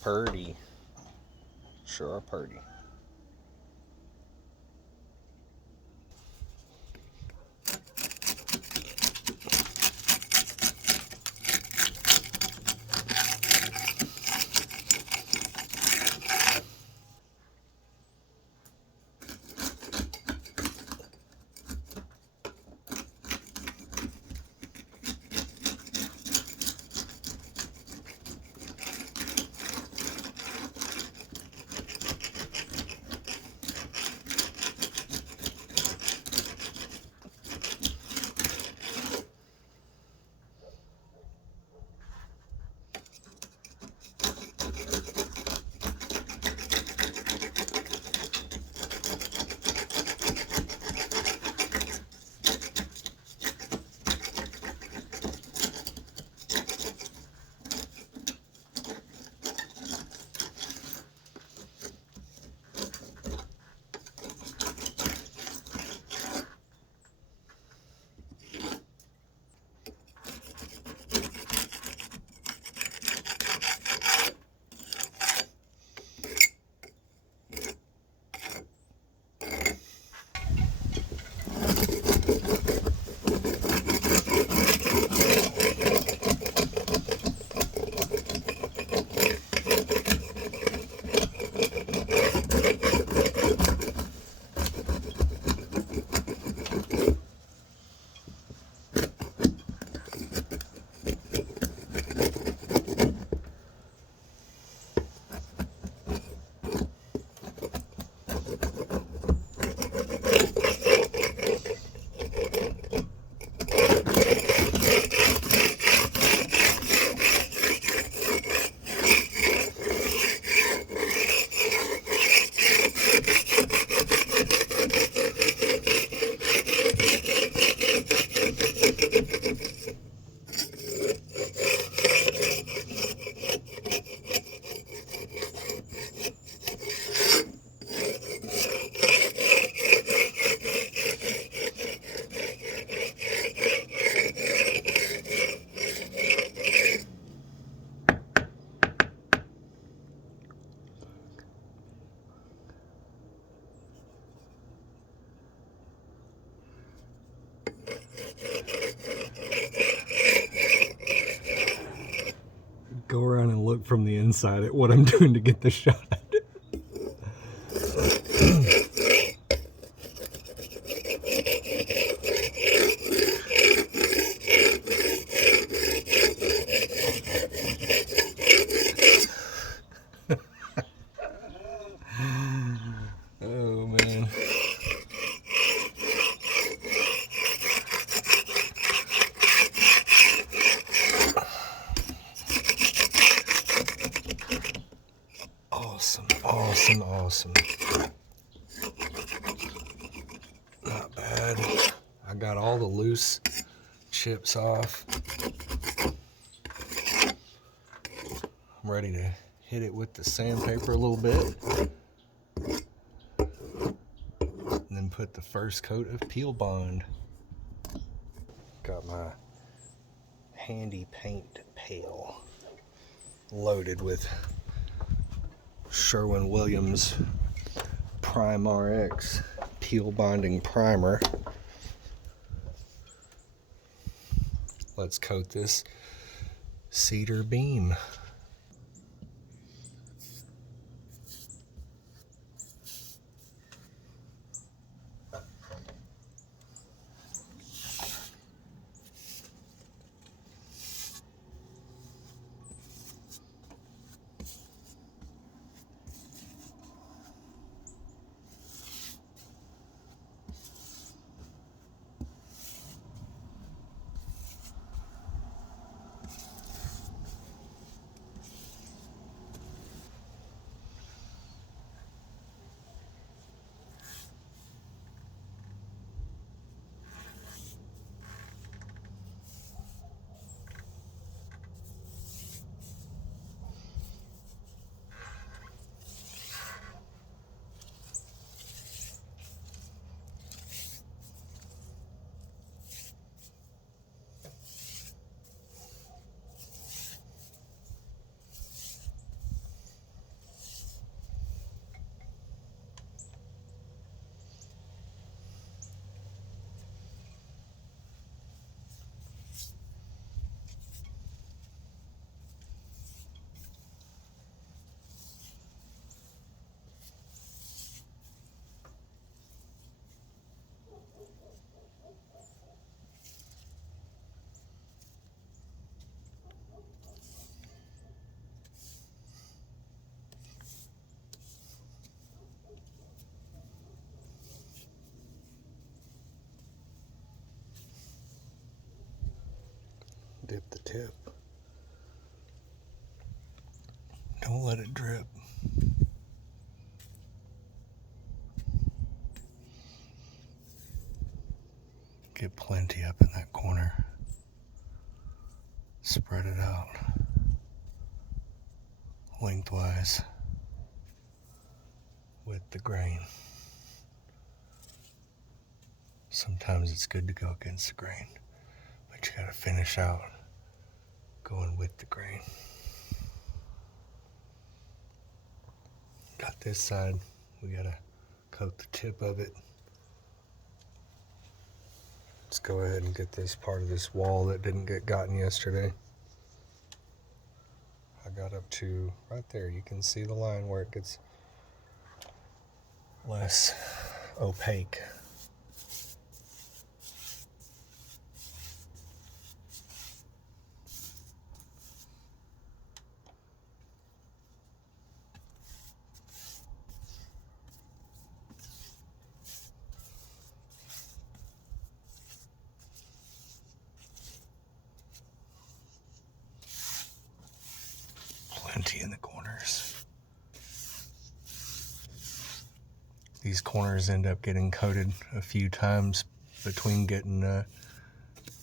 Purdy. Sure are purdy. Go around and look from the inside at what I'm doing to get the shot. Oh man. Awesome, awesome, awesome. Not bad. I got all the loose chips off. I'm ready to hit it with the sandpaper a little bit. And then put the first coat of peel bond. Got my handy paint pail loaded with Sherwin-Williams Prime RX peel bonding primer. Let's coat this cedar beam. Dip the tip. Don't let it drip. Get plenty up in that corner. Spread it out lengthwise with the grain. Sometimes it's good to go against the grain, but you gotta finish out going with the grain. Got this side, we gotta coat the tip of it. Let's go ahead and get this part of this wall that didn't get gotten yesterday. I got up to right there. You can see the line where it gets less opaque. Plenty in the corners. These corners end up getting coated a few times between getting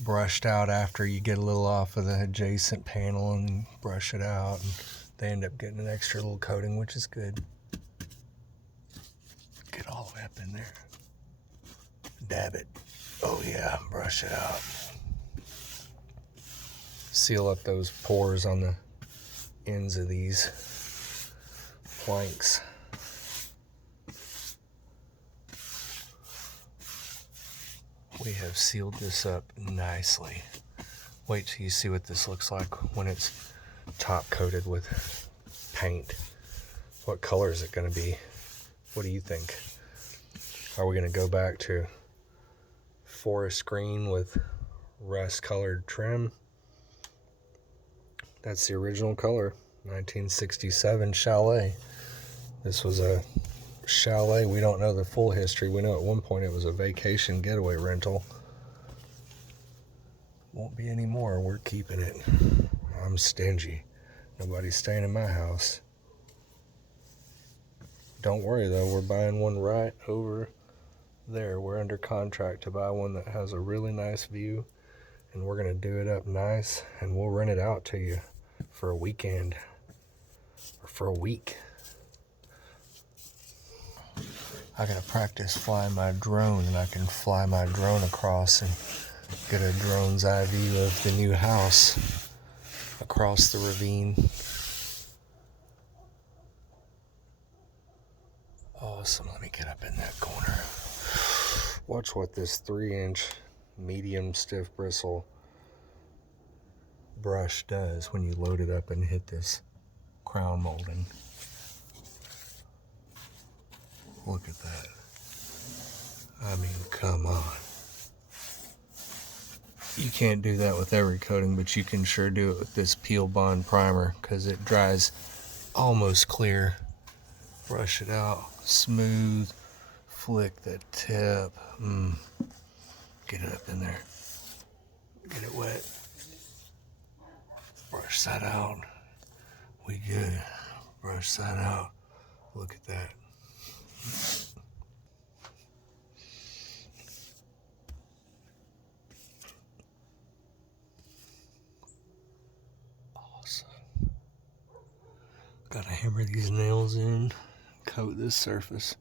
brushed out after you get a little off of the adjacent panel and brush it out, and they end up getting an extra little coating, which is good. Get all the way up in there. Dab it. Oh yeah, brush it out. Seal up those pores on the ends of these planks. We have sealed this up nicely. Wait till you see what this looks like when it's top coated with paint. What color is it going to be? What do you think? Are we going to go back to forest green with rust colored trim? That's the original color, 1967 Chalet. This was a chalet. We don't know the full history. We know at one point it was a vacation getaway rental. Won't be anymore. We're keeping it. I'm stingy. Nobody's staying in my house. Don't worry though, we're buying one right over there. We're under contract to buy one that has a really nice view, and we're gonna do it up nice, and we'll rent it out to you for a weekend or for a week. I gotta practice flying my drone, and I can fly my drone across and get a drone's eye view of the new house across the ravine. Awesome. Let me get up in that corner. Watch what this 3-inch medium stiff bristle brush does when you load it up and hit this crown molding. Look at that. I mean, come on. You can't do that with every coating, but you can sure do it with this Peel Bond primer because it dries almost clear. Brush it out, smooth, flick the tip. Get it up in there. Get it wet. Brush that out. We good. Brush that out. Look at that. Awesome. Gotta hammer these nails in, coat this surface.